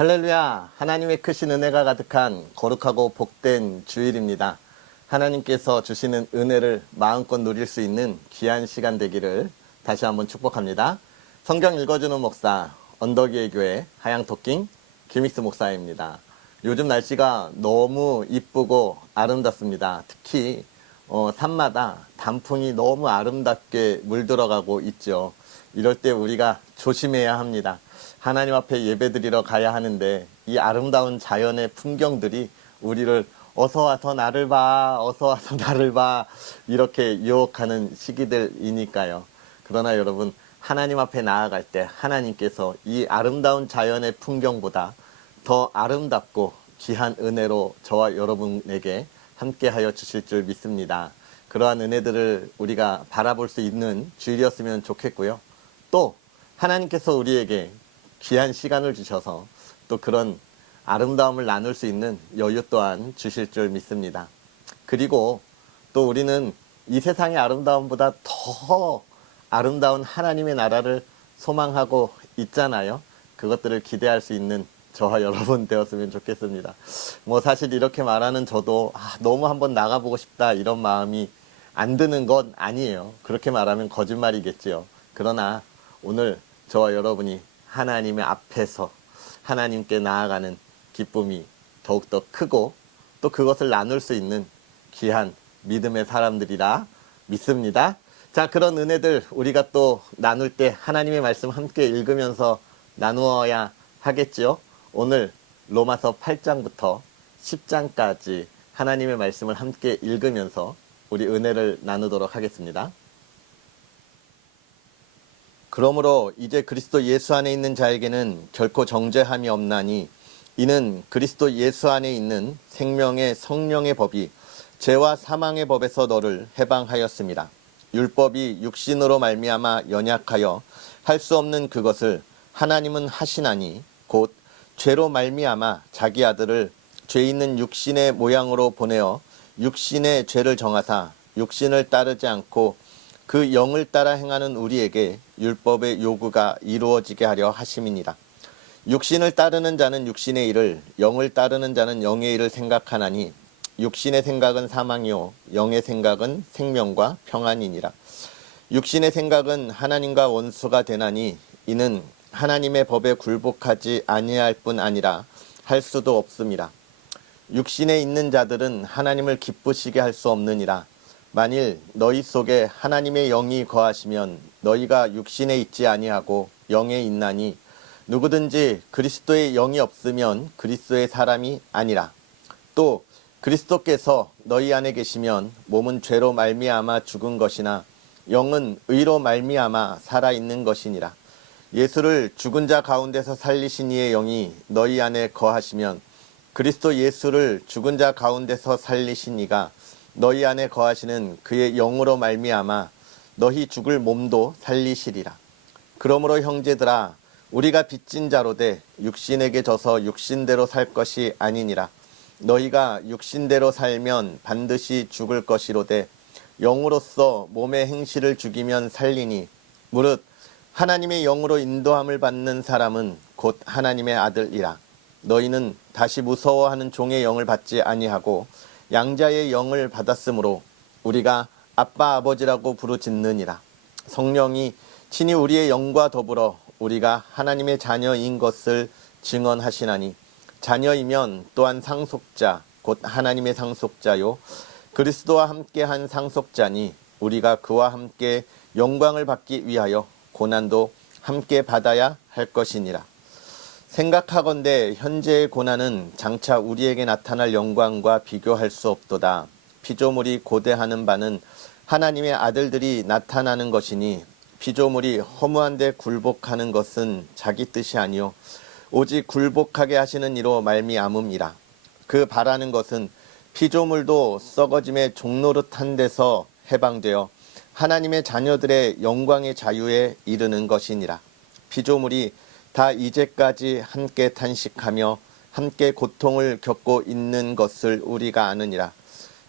할렐루야! 하나님의 크신 은혜가 가득한 거룩하고 복된 주일입니다. 하나님께서 주시는 은혜를 마음껏 누릴 수 있는 귀한 시간 되기를 다시 한번 축복합니다. 성경 읽어주는 목사, 언덕위의 교회 하양토킹 김익수 목사입니다. 요즘 날씨가 너무 이쁘고 아름답습니다. 특히 산마다 단풍이 너무 아름답게 물들어가고 있죠. 이럴 때 우리가 조심해야 합니다. 하나님 앞에 예배드리러 가야 하는데 이 아름다운 자연의 풍경들이 우리를 어서 와서 나를 봐, 어서 와서 나를 봐 이렇게 유혹하는 시기들이니까요. 그러나 여러분, 하나님 앞에 나아갈 때 하나님께서 이 아름다운 자연의 풍경보다 더 아름답고 귀한 은혜로 저와 여러분에게 함께하여 주실 줄 믿습니다. 그러한 은혜들을 우리가 바라볼 수 있는 주일이었으면 좋겠고요. 또 하나님께서 우리에게 귀한 시간을 주셔서 또 그런 아름다움을 나눌 수 있는 여유 또한 주실 줄 믿습니다. 그리고 또 우리는 이 세상의 아름다움보다 더 아름다운 하나님의 나라를 소망하고 있잖아요. 그것들을 기대할 수 있는 저와 여러분 되었으면 좋겠습니다. 사실 이렇게 말하는 저도 너무 한번 나가보고 싶다 이런 마음이 안 드는 건 아니에요. 그렇게 말하면 거짓말이겠지요. 그러나 오늘 저와 여러분이 하나님의 앞에서 하나님께 나아가는 기쁨이 더욱더 크고 또 그것을 나눌 수 있는 귀한 믿음의 사람들이라 믿습니다. 자, 그런 은혜들 우리가 또 나눌 때 하나님의 말씀 함께 읽으면서 나누어야 하겠지요. 오늘 로마서 8장부터 10장까지 하나님의 말씀을 함께 읽으면서 우리 은혜를 나누도록 하겠습니다. 그러므로 이제 그리스도 예수 안에 있는 자에게는 결코 정죄함이 없나니 이는 그리스도 예수 안에 있는 생명의 성령의 법이 죄와 사망의 법에서 너를 해방하였습니다. 율법이 육신으로 말미암아 연약하여 할 수 없는 그것을 하나님은 하시나니 곧 죄로 말미암아 자기 아들을 죄 있는 육신의 모양으로 보내어 육신의 죄를 정하사 육신을 따르지 않고 그 영을 따라 행하는 우리에게 율법의 요구가 이루어지게 하려 하심이니라. 육신을 따르는 자는 육신의 일을, 영을 따르는 자는 영의 일을 생각하나니 육신의 생각은 사망이요 영의 생각은 생명과 평안이니라. 육신의 생각은 하나님과 원수가 되나니 이는 하나님의 법에 굴복하지 아니할 뿐 아니라 할 수도 없음이라. 육신에 있는 자들은 하나님을 기쁘시게 할 수 없느니라. 만일 너희 속에 하나님의 영이 거하시면 너희가 육신에 있지 아니하고 영에 있나니 누구든지 그리스도의 영이 없으면 그리스도의 사람이 아니라. 또 그리스도께서 너희 안에 계시면 몸은 죄로 말미암아 죽은 것이나 영은 의로 말미암아 살아있는 것이니라. 예수를 죽은 자 가운데서 살리신 이의 영이 너희 안에 거하시면 그리스도 예수를 죽은 자 가운데서 살리신 이가 너희 안에 거하시는 그의 영으로 말미암아 너희 죽을 몸도 살리시리라. 그러므로 형제들아 우리가 빚진 자로 돼 육신에게 져서 육신대로 살 것이 아니니라. 너희가 육신대로 살면 반드시 죽을 것이로되 영으로서 몸의 행실을 죽이면 살리니 무릇 하나님의 영으로 인도함을 받는 사람은 곧 하나님의 아들이라. 너희는 다시 무서워하는 종의 영을 받지 아니하고 양자의 영을 받았으므로 우리가 아빠 아버지라고 부르짖느니라. 성령이 친히 우리의 영과 더불어 우리가 하나님의 자녀인 것을 증언하시나니 자녀이면 또한 상속자 곧 하나님의 상속자요 그리스도와 함께한 상속자니 우리가 그와 함께 영광을 받기 위하여 고난도 함께 받아야 할 것이니라. 생각하건대 현재의 고난은 장차 우리에게 나타날 영광과 비교할 수 없도다. 피조물이 고대하는 바는 하나님의 아들들이 나타나는 것이니 피조물이 허무한 데 굴복하는 것은 자기 뜻이 아니요 오직 굴복하게 하시는 이로 말미암음이라. 그 바라는 것은 피조물도 썩어짐의 종노릇한 데서 해방되어 하나님의 자녀들의 영광의 자유에 이르는 것이니라. 피조물이 다 이제까지 함께 탄식하며 함께 고통을 겪고 있는 것을 우리가 아느니라.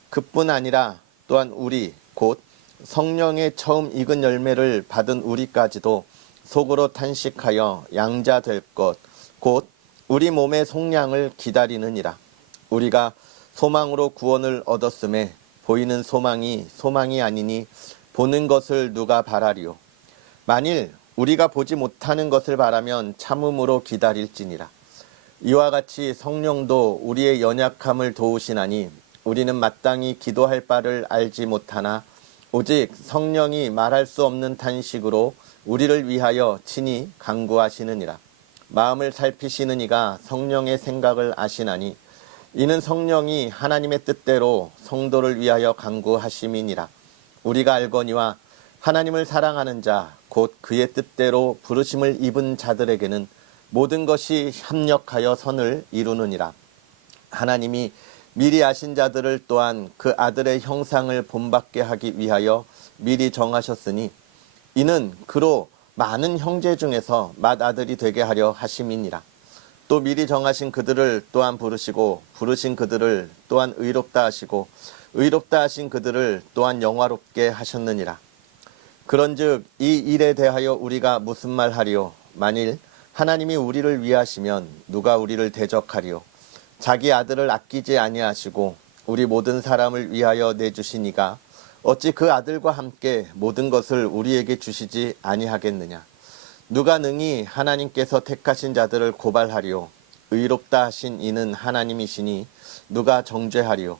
그뿐 아니라 또한 우리 곧 성령의 처음 익은 열매를 받은 우리까지도 속으로 탄식하여 양자 될 것 곧 우리 몸의 속량을 기다리느니라. 우리가 소망으로 구원을 얻었음에 보이는 소망이 소망이 아니니 보는 것을 누가 바라리요. 만일 우리가 보지 못하는 것을 바라면 참음으로 기다릴지니라. 이와 같이 성령도 우리의 연약함을 도우시나니 우리는 마땅히 기도할 바를 알지 못하나 오직 성령이 말할 수 없는 탄식으로 우리를 위하여 친히 간구하시느니라. 마음을 살피시는 이가 성령의 생각을 아시나니 이는 성령이 하나님의 뜻대로 성도를 위하여 간구하심이니라. 우리가 알거니와 하나님을 사랑하는 자 곧 그의 뜻대로 부르심을 입은 자들에게는 모든 것이 협력하여 선을 이루느니라. 하나님이 미리 아신 자들을 또한 그 아들의 형상을 본받게 하기 위하여 미리 정하셨으니 이는 그로 많은 형제 중에서 맏아들이 되게 하려 하심이니라. 또 미리 정하신 그들을 또한 부르시고 부르신 그들을 또한 의롭다 하시고 의롭다 하신 그들을 또한 영화롭게 하셨느니라. 그런즉 이 일에 대하여 우리가 무슨 말하리요? 만일 하나님이 우리를 위하시면 누가 우리를 대적하리요? 자기 아들을 아끼지 아니하시고 우리 모든 사람을 위하여 내주시니가 어찌 그 아들과 함께 모든 것을 우리에게 주시지 아니하겠느냐? 누가 능히 하나님께서 택하신 자들을 고발하리요? 의롭다 하신 이는 하나님이시니 누가 정죄하리요?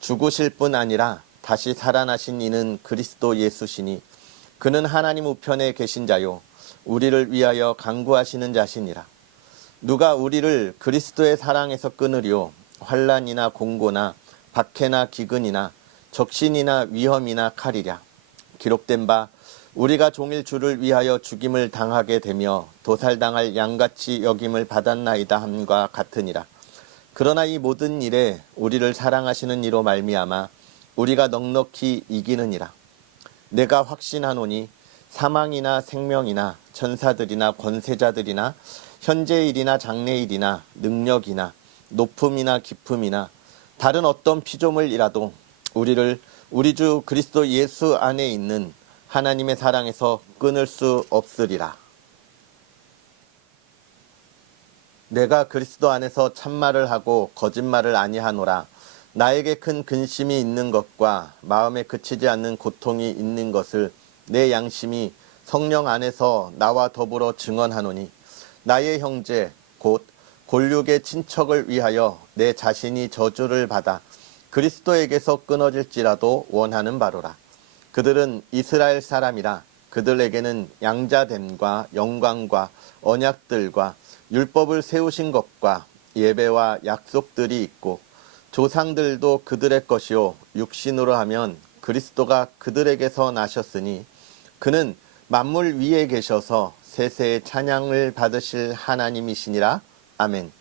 죽으실 뿐 아니라 다시 살아나신 이는 그리스도 예수시니 그는 하나님 우편에 계신 자요 우리를 위하여 간구하시는 자시니라. 누가 우리를 그리스도의 사랑에서 끊으리요? 환난이나 공고나 박해나 기근이나 적신이나 위험이나 칼이랴. 기록된 바 우리가 종일 주를 위하여 죽임을 당하게 되며 도살당할 양같이 여김을 받았나이다 함과 같으니라. 그러나 이 모든 일에 우리를 사랑하시는 이로 말미암아 우리가 넉넉히 이기느니라. 내가 확신하노니 사망이나 생명이나 천사들이나 권세자들이나 현재일이나 장래일이나 능력이나 높음이나 깊음이나 다른 어떤 피조물이라도 우리를 우리 주 그리스도 예수 안에 있는 하나님의 사랑에서 끊을 수 없으리라. 내가 그리스도 안에서 참말을 하고 거짓말을 아니하노라. 나에게 큰 근심이 있는 것과 마음에 그치지 않는 고통이 있는 것을 내 양심이 성령 안에서 나와 더불어 증언하노니 나의 형제 곧 골육의 친척을 위하여 내 자신이 저주를 받아 그리스도에게서 끊어질지라도 원하는 바로라. 그들은 이스라엘 사람이라 그들에게는 양자됨과 영광과 언약들과 율법을 세우신 것과 예배와 약속들이 있고 조상들도 그들의 것이요 육신으로 하면 그리스도가 그들에게서 나셨으니 그는 만물 위에 계셔서 세세의 찬양을 받으실 하나님이시니라. 아멘.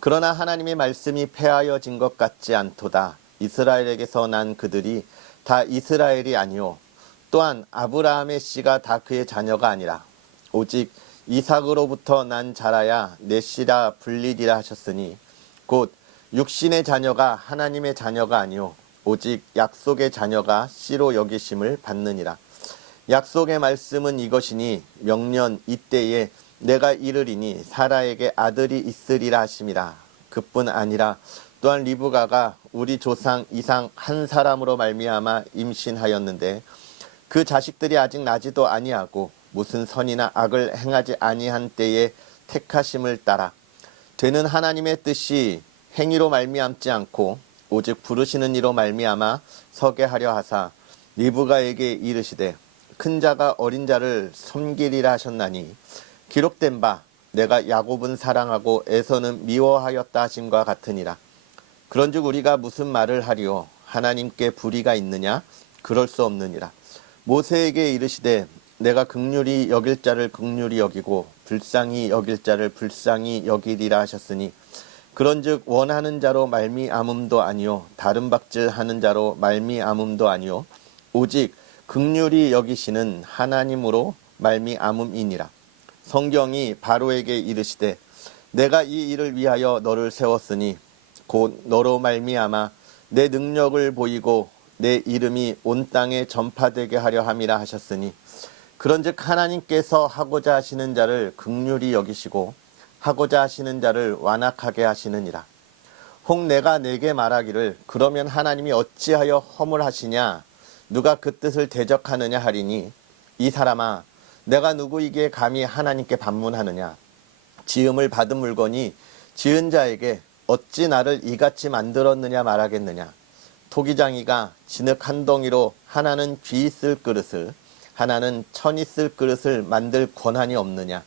그러나 하나님의 말씀이 폐하여진 것 같지 않도다. 이스라엘에게서 난 그들이 다 이스라엘이 아니요 또한 아브라함의 씨가 다 그의 자녀가 아니라 오직 이삭으로부터 난 자라야 내 씨라 불리리라 하셨으니 곧 육신의 자녀가 하나님의 자녀가 아니요 오직 약속의 자녀가 씨로 여기심을 받느니라. 약속의 말씀은 이것이니 명년 이때에 내가 이르리니 사라에게 아들이 있으리라 하심이라. 그뿐 아니라 또한 리브가가 우리 조상 이상 한 사람으로 말미암아 임신하였는데 그 자식들이 아직 나지도 아니하고 무슨 선이나 악을 행하지 아니한 때에 택하심을 따라 되는 하나님의 뜻이 행위로 말미암지 않고 오직 부르시는 이로 말미암아 서게 하려 하사 리브가에게 이르시되 큰 자가 어린 자를 섬기리라 하셨나니 기록된 바 내가 야곱은 사랑하고 에서는 미워하였다 하심과 같으니라. 그런즉 우리가 무슨 말을 하리요? 하나님께 불의가 있느냐? 그럴 수 없느니라. 모세에게 이르시되 내가 긍휼히 여길 자를 긍휼히 여기고 불쌍히 여길 자를 불쌍히 여기리라 하셨으니 그런즉 원하는 자로 말미암음도 아니요 다른 박질하는 자로 말미암음도 아니요 오직 긍휼히 여기시는 하나님으로 말미암음이니라. 성경이 바로에게 이르시되 내가 이 일을 위하여 너를 세웠으니 곧 너로 말미암아 내 능력을 보이고 내 이름이 온 땅에 전파되게 하려 함이라 하셨으니 그런즉 하나님께서 하고자 하시는 자를 긍휼히 여기시고 하고자 하시는 자를 완악하게 하시느니라. 혹 내가 내게 말하기를 그러면 하나님이 어찌하여 허물하시냐 누가 그 뜻을 대적하느냐 하리니 이 사람아 내가 누구이기에 감히 하나님께 반문하느냐. 지음을 받은 물건이 지은 자에게 어찌 나를 이같이 만들었느냐 말하겠느냐. 토기장이가 진흙 한 덩이로 하나는 쥐 있을 그릇을 하나는 천 있을 그릇을 만들 권한이 없느냐.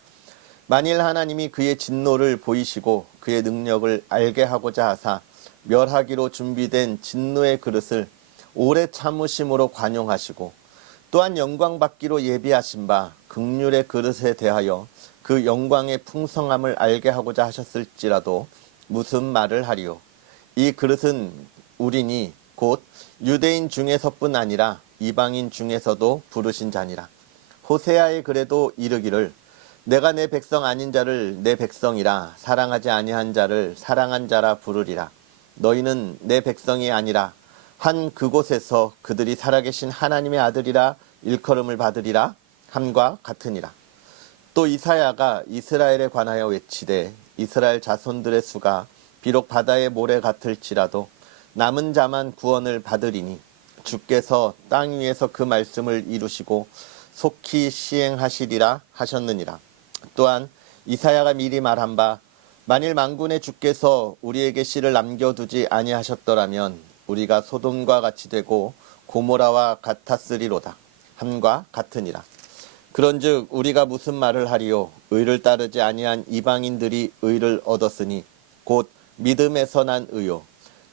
만일 하나님이 그의 진노를 보이시고 그의 능력을 알게 하고자 하사 멸하기로 준비된 진노의 그릇을 오래 참으심으로 관용하시고 또한 영광 받기로 예비하신 바 긍휼의 그릇에 대하여 그 영광의 풍성함을 알게 하고자 하셨을지라도 무슨 말을 하리요. 이 그릇은 우리니 곧 유대인 중에서뿐 아니라 이방인 중에서도 부르신 자니라. 호세아의 글에도 이르기를 내가 내 백성 아닌 자를 내 백성이라 사랑하지 아니한 자를 사랑한 자라 부르리라. 너희는 내 백성이 아니라 한 그곳에서 그들이 살아계신 하나님의 아들이라 일컬음을 받으리라 함과 같으니라. 또 이사야가 이스라엘에 관하여 외치되 이스라엘 자손들의 수가 비록 바다의 모래 같을지라도 남은 자만 구원을 받으리니 주께서 땅 위에서 그 말씀을 이루시고 속히 시행하시리라 하셨느니라. 또한 이사야가 미리 말한 바 만일 만군의 주께서 우리에게 씨를 남겨두지 아니하셨더라면 우리가 소돔과 같이 되고 고모라와 같았으리로다 함과 같으니라. 그런즉 우리가 무슨 말을 하리요. 의를 따르지 아니한 이방인들이 의를 얻었으니 곧 믿음에서 난 의요.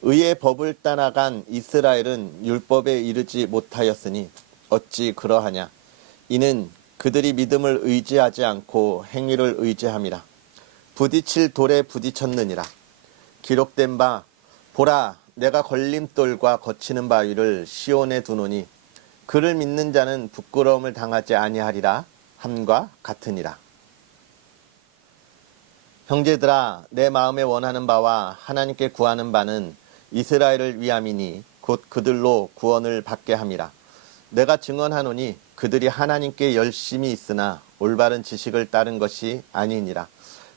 의의 법을 따라간 이스라엘은 율법에 이르지 못하였으니 어찌 그러하냐. 이는 그들이 믿음을 의지하지 않고 행위를 의지함이라. 부딪힐 돌에 부딪혔느니라. 기록된 바 보라 내가 걸림돌과 거치는 바위를 시온에 두노니 그를 믿는 자는 부끄러움을 당하지 아니하리라 함과 같으니라. 형제들아 내 마음에 원하는 바와 하나님께 구하는 바는 이스라엘을 위함이니 곧 그들로 구원을 받게 함이라. 내가 증언하노니 그들이 하나님께 열심히 있으나 올바른 지식을 따른 것이 아니니라.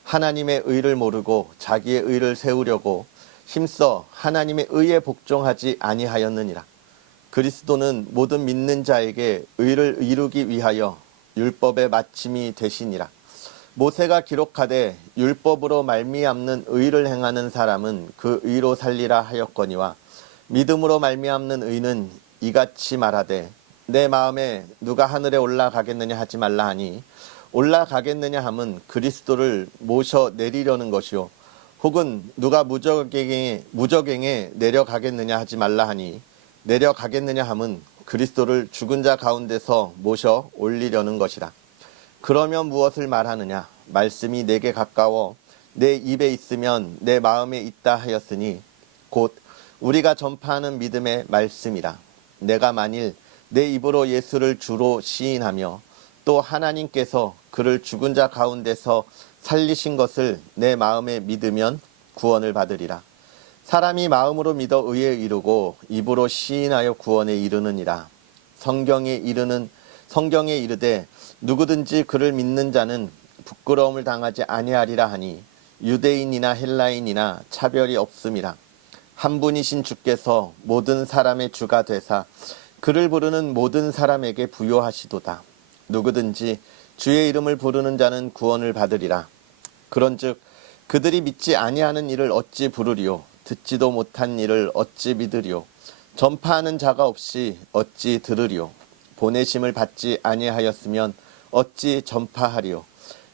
하나님의 의를 모르고 자기의 의를 세우려고 힘써 하나님의 의에 복종하지 아니하였느니라. 그리스도는 모든 믿는 자에게 의를 이루기 위하여 율법의 마침이 되시니라. 모세가 기록하되 율법으로 말미암는 의를 행하는 사람은 그 의로 살리라 하였거니와 믿음으로 말미암는 의는 이같이 말하되 내 마음에 누가 하늘에 올라가겠느냐 하지 말라 하니 올라가겠느냐 함은 그리스도를 모셔 내리려는 것이요 혹은 누가 무저갱에 내려가겠느냐 하지 말라 하니 내려가겠느냐 함은 그리스도를 죽은 자 가운데서 모셔 올리려는 것이라. 그러면 무엇을 말하느냐. 말씀이 내게 가까워 내 입에 있으면 내 마음에 있다 하였으니 곧 우리가 전파하는 믿음의 말씀이라. 내가 만일 내 입으로 예수를 주로 시인하며 또 하나님께서 그를 죽은 자 가운데서 살리신 것을 내 마음에 믿으면 구원을 받으리라. 사람이 마음으로 믿어 의에 이르고 입으로 시인하여 구원에 이르느니라. 성경에 이르되 누구든지 그를 믿는 자는 부끄러움을 당하지 아니하리라 하니 유대인이나 헬라인이나 차별이 없음이라. 한 분이신 주께서 모든 사람의 주가 되사 그를 부르는 모든 사람에게 부요하시도다. 누구든지 주의 이름을 부르는 자는 구원을 받으리라. 그런즉 그들이 믿지 아니하는 일을 어찌 부르리요. 듣지도 못한 일을 어찌 믿으리요. 전파하는 자가 없이 어찌 들으리요. 보내심을 받지 아니하였으면 어찌 전파하리요.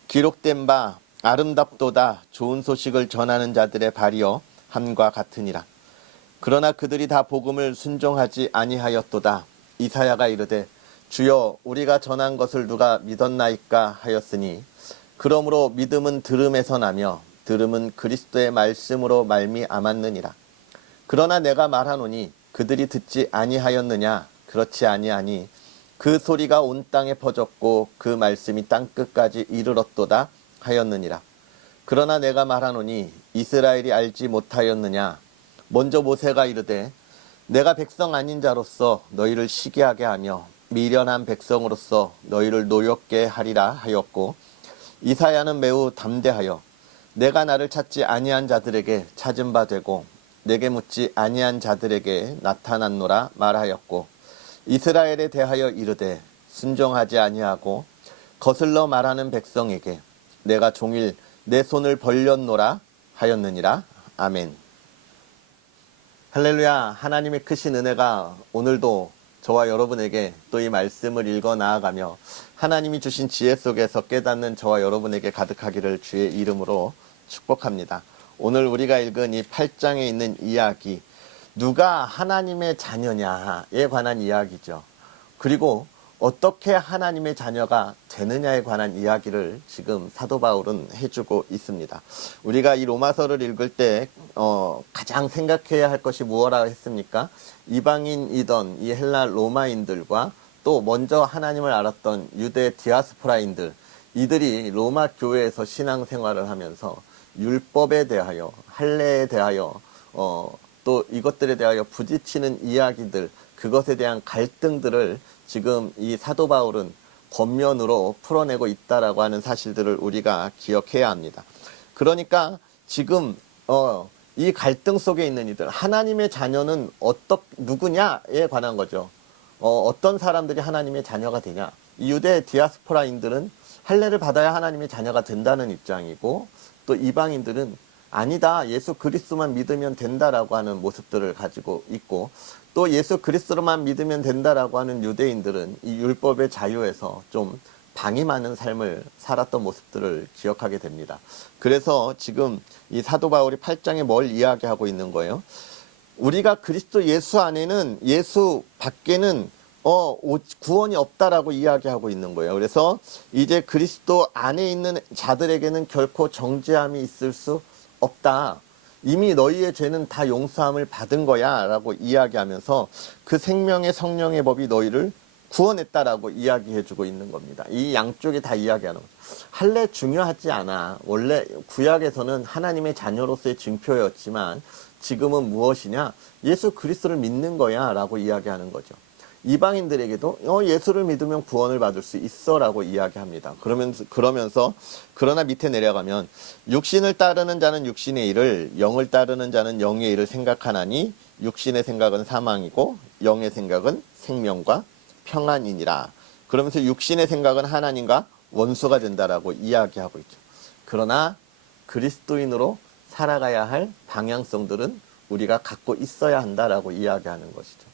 기록된 바 아름답도다 좋은 소식을 전하는 자들의 발이여 함과 같으니라. 그러나 그들이 다 복음을 순종하지 아니하였도다. 이사야가 이르되 주여 우리가 전한 것을 누가 믿었나이까 하였으니 그러므로 믿음은 들음에서 나며 들음은 그리스도의 말씀으로 말미암았느니라. 그러나 내가 말하노니 그들이 듣지 아니하였느냐. 그렇지 아니하니 그 소리가 온 땅에 퍼졌고 그 말씀이 땅끝까지 이르렀도다 하였느니라. 그러나 내가 말하노니 이스라엘이 알지 못하였느냐. 먼저 모세가 이르되 내가 백성 아닌 자로서 너희를 시기하게 하며 미련한 백성으로서 너희를 노엽게 하리라 하였고 이사야는 매우 담대하여 내가 나를 찾지 아니한 자들에게 찾은 바 되고 내게 묻지 아니한 자들에게 나타났노라 말하였고 이스라엘에 대하여 이르되 순종하지 아니하고 거슬러 말하는 백성에게 내가 종일 내 손을 벌렸노라 하였느니라. 아멘. 할렐루야. 하나님의 크신 은혜가 오늘도 저와 여러분에게 또 이 말씀을 읽어 나아가며 하나님이 주신 지혜 속에서 깨닫는 저와 여러분에게 가득하기를 주의 이름으로 축복합니다. 오늘 우리가 읽은 이 8장에 있는 이야기, 누가 하나님의 자녀냐에 관한 이야기죠. 그리고 어떻게 하나님의 자녀가 되느냐에 관한 이야기를 지금 사도 바울은 해주고 있습니다. 우리가 이 로마서를 읽을 때 가장 생각해야 할 것이 무엇이라 했습니까? 이방인이던 이 헬라 로마인들과 또 먼저 하나님을 알았던 유대 디아스포라인들, 이들이 로마 교회에서 신앙생활을 하면서 율법에 대하여, 할례에 대하여 또 이것들에 대하여 부딪히는 이야기들, 그것에 대한 갈등들을 지금 이 사도 바울은 겉면으로 풀어내고 있다라고 하는 사실들을 우리가 기억해야 합니다. 그러니까 지금 이 갈등 속에 있는 이들, 하나님의 자녀는 누구냐에 관한 거죠. 어떤 사람들이 하나님의 자녀가 되냐. 이 유대 디아스포라인들은 할례를 받아야 하나님의 자녀가 된다는 입장이고, 또 이방인들은 아니다, 예수 그리스도만 믿으면 된다라고 하는 모습들을 가지고 있고, 또 예수 그리스도만 믿으면 된다라고 하는 유대인들은 이 율법의 자유에서 좀 방임하는 삶을 살았던 모습들을 기억하게 됩니다. 그래서 지금 이 사도 바울이 8장에 뭘 이야기하고 있는 거예요? 우리가 그리스도 예수 안에는, 예수 밖에는 구원이 없다라고 이야기하고 있는 거예요. 그래서 이제 그리스도 안에 있는 자들에게는 결코 정죄함이 있을 수 없다. 이미 너희의 죄는 다 용서함을 받은 거야 라고 이야기하면서 그 생명의 성령의 법이 너희를 구원했다라고 이야기해주고 있는 겁니다. 이 양쪽이 다 이야기하는 거죠. 할례 중요하지 않아. 원래 구약에서는 하나님의 자녀로서의 증표였지만 지금은 무엇이냐? 예수 그리스도를 믿는 거야 라고 이야기하는 거죠. 이방인들에게도 예수를 믿으면 구원을 받을 수 있어 라고 이야기합니다. 그러면서 그러나 밑에 내려가면 육신을 따르는 자는 육신의 일을, 영을 따르는 자는 영의 일을 생각하나니 육신의 생각은 사망이고 영의 생각은 생명과 평안이니라. 그러면서 육신의 생각은 하나님과 원수가 된다라고 이야기하고 있죠. 그러나 그리스도인으로 살아가야 할 방향성들은 우리가 갖고 있어야 한다라고 이야기하는 것이죠.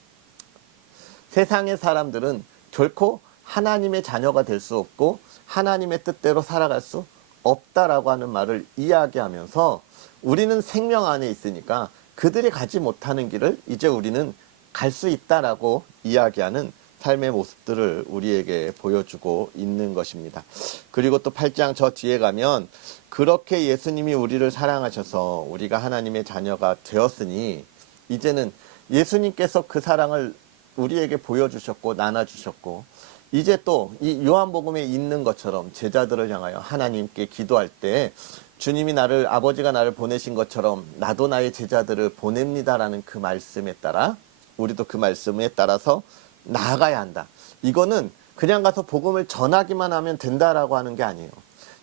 세상의 사람들은 결코 하나님의 자녀가 될 수 없고 하나님의 뜻대로 살아갈 수 없다라고 하는 말을 이야기하면서 우리는 생명 안에 있으니까 그들이 가지 못하는 길을 이제 우리는 갈 수 있다라고 이야기하는 삶의 모습들을 우리에게 보여주고 있는 것입니다. 그리고 또 8장 저 뒤에 가면 그렇게 예수님이 우리를 사랑하셔서 우리가 하나님의 자녀가 되었으니 이제는 예수님께서 그 사랑을 우리에게 보여주셨고 나눠주셨고, 이제 또 이 요한복음에 있는 것처럼 제자들을 향하여 하나님께 기도할 때 주님이 아버지가 나를 보내신 것처럼 나도 나의 제자들을 보냅니다라는 그 말씀에 따라 우리도 그 말씀에 따라서 나아가야 한다. 이거는 그냥 가서 복음을 전하기만 하면 된다라고 하는 게 아니에요.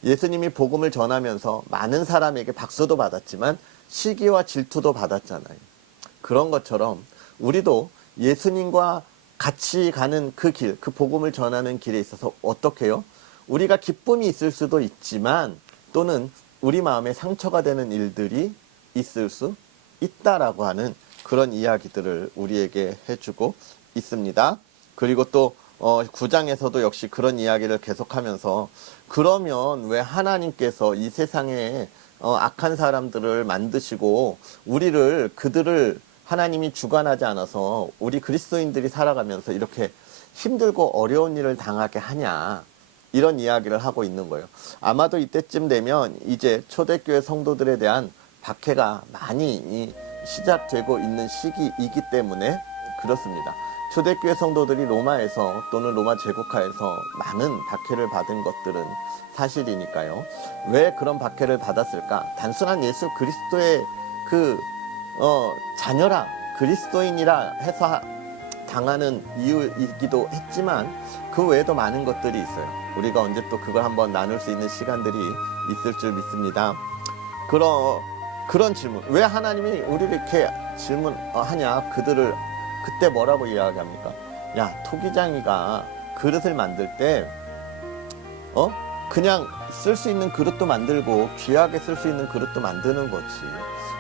예수님이 복음을 전하면서 많은 사람에게 박수도 받았지만 시기와 질투도 받았잖아요. 그런 것처럼 우리도 예수님과 같이 가는 그 길, 그 복음을 전하는 길에 있어서 어떻게 해요? 우리가 기쁨이 있을 수도 있지만 또는 우리 마음에 상처가 되는 일들이 있을 수 있다라고 하는 그런 이야기들을 우리에게 해주고 있습니다. 그리고 또 9장에서도 역시 그런 이야기를 계속하면서 그러면 왜 하나님께서 이 세상에 악한 사람들을 만드시고 그들을 하나님이 주관하지 않아서 우리 그리스도인들이 살아가면서 이렇게 힘들고 어려운 일을 당하게 하냐, 이런 이야기를 하고 있는 거예요. 아마도 이때쯤 되면 이제 초대교회 성도들에 대한 박해가 많이 시작되고 있는 시기이기 때문에 그렇습니다. 초대교회 성도들이 로마에서 또는 로마 제국하에서 많은 박해를 받은 것들은 사실이니까요. 왜 그런 박해를 받았을까? 단순한 예수 그리스도의 자녀라, 그리스도인이라 해서 당하는 이유이기도 했지만 그 외에도 많은 것들이 있어요. 우리가 언제 또 그걸 한번 나눌 수 있는 시간들이 있을 줄 믿습니다. 그런 질문. 왜 하나님이 우리를 이렇게 질문하냐? 그들을 그때 뭐라고 이야기합니까? 야, 토기장이가 그릇을 만들 때 그냥 쓸 수 있는 그릇도 만들고 귀하게 쓸 수 있는 그릇도 만드는 거지.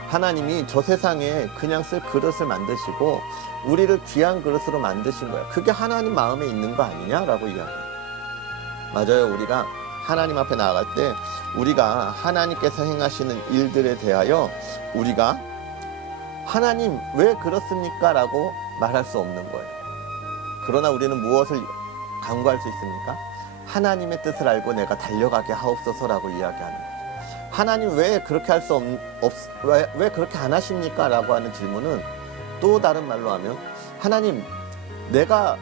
하나님이 저 세상에 그냥 쓸 그릇을 만드시고 우리를 귀한 그릇으로 만드신 거야. 그게 하나님 마음에 있는 거 아니냐라고 이야기해요. 맞아요. 우리가 하나님 앞에 나아갈 때 우리가 하나님께서 행하시는 일들에 대하여 우리가 하나님 왜 그렇습니까? 라고 말할 수 없는 거예요. 그러나 우리는 무엇을 간구할 수 있습니까? 하나님의 뜻을 알고 내가 달려가게 하옵소서라고 이야기하는 거예요. 하나님 왜 그렇게 할 수 왜 그렇게 안 하십니까? 라고 하는 질문은 또 다른 말로 하면 하나님 내가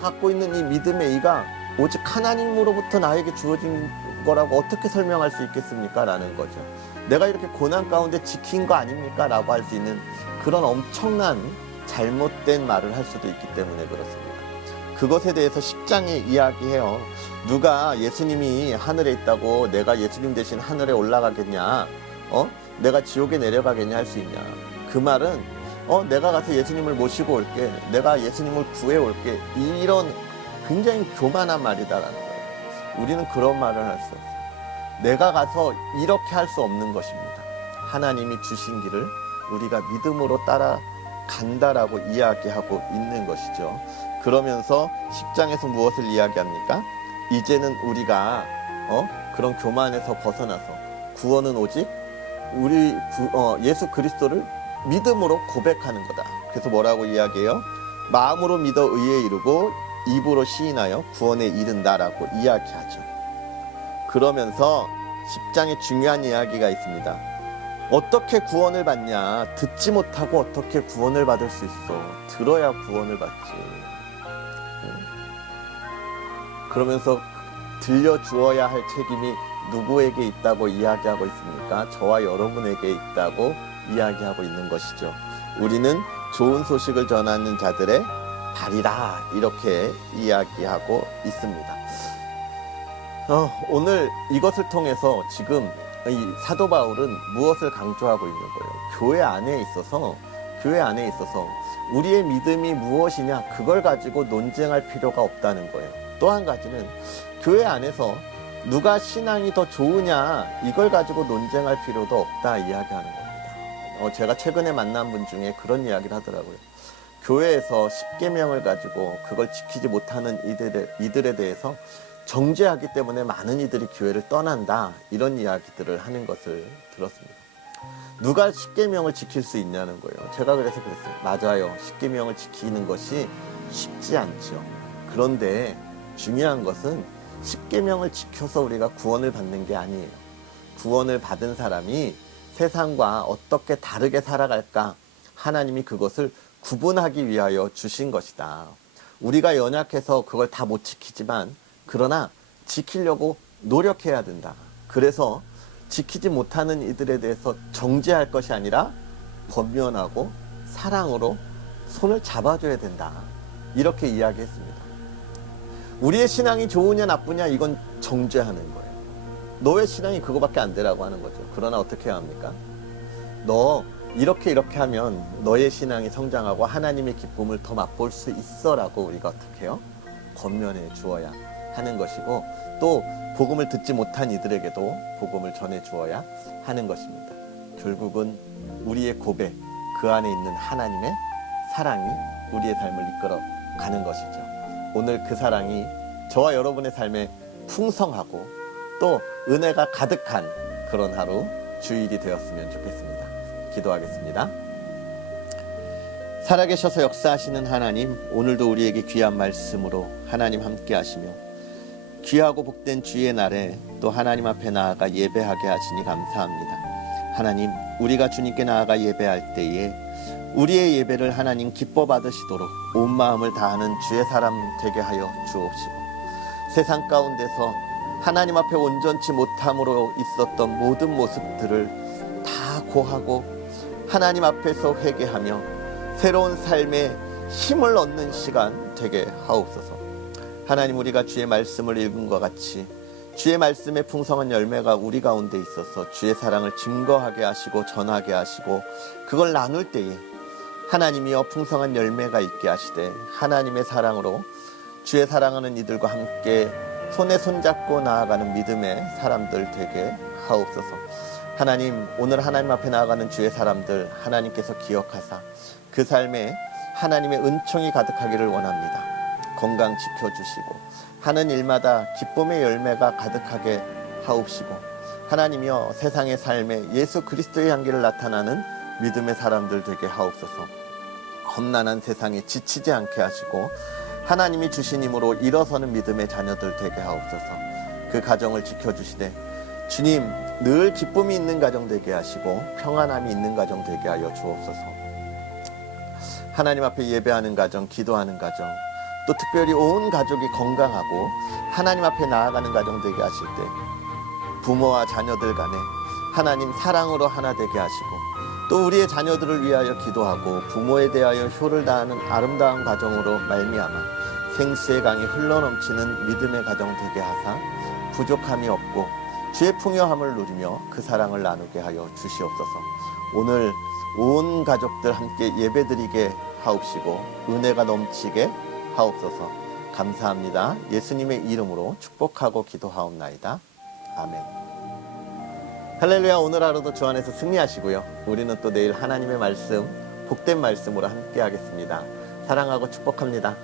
갖고 있는 이 믿음의 이가 오직 하나님으로부터 나에게 주어진 거라고 어떻게 설명할 수 있겠습니까? 라는 거죠. 내가 이렇게 고난 가운데 지킨 거 아닙니까? 라고 할 수 있는 그런 엄청난 잘못된 말을 할 수도 있기 때문에 그렇습니다. 그것에 대해서 10장에 이야기해요. 누가 예수님이 하늘에 있다고 내가 예수님 대신 하늘에 올라가겠냐? 내가 지옥에 내려가겠냐 할 수 있냐? 그 말은 내가 가서 예수님을 모시고 올게. 내가 예수님을 구해 올게. 이런 굉장히 교만한 말이다라는 거예요. 우리는 그런 말을 할 수 없어요. 내가 가서 이렇게 할 수 없는 것입니다. 하나님이 주신 길을 우리가 믿음으로 따라간다라고 이야기하고 있는 것이죠. 그러면서 10장에서 무엇을 이야기합니까? 이제는 우리가 그런 교만에서 벗어나서 구원은 오직 우리 예수 그리스도를 믿음으로 고백하는 거다. 그래서 뭐라고 이야기해요? 마음으로 믿어 의에 이르고 입으로 시인하여 구원에 이른다라고 이야기하죠. 그러면서 10장에 중요한 이야기가 있습니다. 어떻게 구원을 받냐? 듣지 못하고 어떻게 구원을 받을 수 있어? 들어야 구원을 받지. 그러면서 들려주어야 할 책임이 누구에게 있다고 이야기하고 있습니까? 저와 여러분에게 있다고 이야기하고 있는 것이죠. 우리는 좋은 소식을 전하는 자들의 발이라 이렇게 이야기하고 있습니다. 오늘 이것을 통해서 지금 이 사도 바울은 무엇을 강조하고 있는 거예요? 교회 안에 있어서 우리의 믿음이 무엇이냐 그걸 가지고 논쟁할 필요가 없다는 거예요. 또 한 가지는 교회 안에서 누가 신앙이 더 좋으냐 이걸 가지고 논쟁할 필요도 없다 이야기하는 겁니다. 제가 최근에 만난 분 중에 그런 이야기를 하더라고요. 교회에서 십계명을 가지고 그걸 지키지 못하는 이들에 대해서 정죄하기 때문에 많은 이들이 교회를 떠난다 이런 이야기들을 하는 것을 들었습니다. 누가 십계명을 지킬 수 있냐는 거예요. 제가 그래서 그랬어요. 맞아요. 십계명을 지키는 것이 쉽지 않죠. 그런데 중요한 것은 십계명을 지켜서 우리가 구원을 받는 게 아니에요. 구원을 받은 사람이 세상과 어떻게 다르게 살아갈까? 하나님이 그것을 구분하기 위하여 주신 것이다. 우리가 연약해서 그걸 다 못 지키지만 그러나 지키려고 노력해야 된다. 그래서 지키지 못하는 이들에 대해서 정죄할 것이 아니라 권면하고 사랑으로 손을 잡아줘야 된다. 이렇게 이야기했습니다. 우리의 신앙이 좋으냐 나쁘냐 이건 정죄하는 거예요. 너의 신앙이 그거밖에 안 되라고 하는 거죠. 그러나 어떻게 해야 합니까? 너 이렇게 하면 너의 신앙이 성장하고 하나님의 기쁨을 더 맛볼 수 있어라고 우리가 어떻게 해요? 권면해 주어야 하는 것이고 또 복음을 듣지 못한 이들에게도 복음을 전해 주어야 하는 것입니다. 결국은 우리의 고백, 그 안에 있는 하나님의 사랑이 우리의 삶을 이끌어 가는 것이죠. 오늘 그 사랑이 저와 여러분의 삶에 풍성하고 또 은혜가 가득한 그런 하루 주일이 되었으면 좋겠습니다. 기도하겠습니다. 살아계셔서 역사하시는 하나님, 오늘도 우리에게 귀한 말씀으로 하나님 함께 하시며 귀하고 복된 주의 날에 또 하나님 앞에 나아가 예배하게 하시니 감사합니다. 하나님, 우리가 주님께 나아가 예배할 때에 우리의 예배를 하나님 기뻐 받으시도록 온 마음을 다하는 주의 사람 되게 하여 주옵시고 세상 가운데서 하나님 앞에 온전치 못함으로 있었던 모든 모습들을 다 고하고 하나님 앞에서 회개하며 새로운 삶에 힘을 얻는 시간 되게 하옵소서. 하나님, 우리가 주의 말씀을 읽은 것 같이 주의 말씀의 풍성한 열매가 우리 가운데 있어서 주의 사랑을 증거하게 하시고 전하게 하시고 그걸 나눌 때에 하나님이여 풍성한 열매가 있게 하시되 하나님의 사랑으로 주의 사랑하는 이들과 함께 손에 손잡고 나아가는 믿음의 사람들 되게 하옵소서. 하나님, 오늘 하나님 앞에 나아가는 주의 사람들 하나님께서 기억하사 그 삶에 하나님의 은총이 가득하기를 원합니다. 건강 지켜주시고 하는 일마다 기쁨의 열매가 가득하게 하옵시고 하나님이여 세상의 삶에 예수 그리스도의 향기를 나타나는 믿음의 사람들 되게 하옵소서. 험난한 세상에 지치지 않게 하시고 하나님이 주신 힘으로 일어서는 믿음의 자녀들 되게 하옵소서. 그 가정을 지켜주시되 주님, 늘 기쁨이 있는 가정 되게 하시고 평안함이 있는 가정 되게 하여 주옵소서. 하나님 앞에 예배하는 가정, 기도하는 가정, 또 특별히 온 가족이 건강하고 하나님 앞에 나아가는 가정 되게 하실 때 부모와 자녀들 간에 하나님 사랑으로 하나 되게 하시고 또 우리의 자녀들을 위하여 기도하고 부모에 대하여 효를 다하는 아름다운 가정으로 말미암아 생수의 강이 흘러넘치는 믿음의 가정 되게 하사 부족함이 없고 주의 풍요함을 누리며 그 사랑을 나누게 하여 주시옵소서. 오늘 온 가족들 함께 예배드리게 하옵시고 은혜가 넘치게 하옵소서. 감사합니다. 예수님의 이름으로 축복하고 기도하옵나이다. 아멘. 할렐루야. 오늘 하루도 주 안에서 승리하시고요. 우리는 또 내일 하나님의 말씀, 복된 말씀으로 함께 하겠습니다. 사랑하고 축복합니다.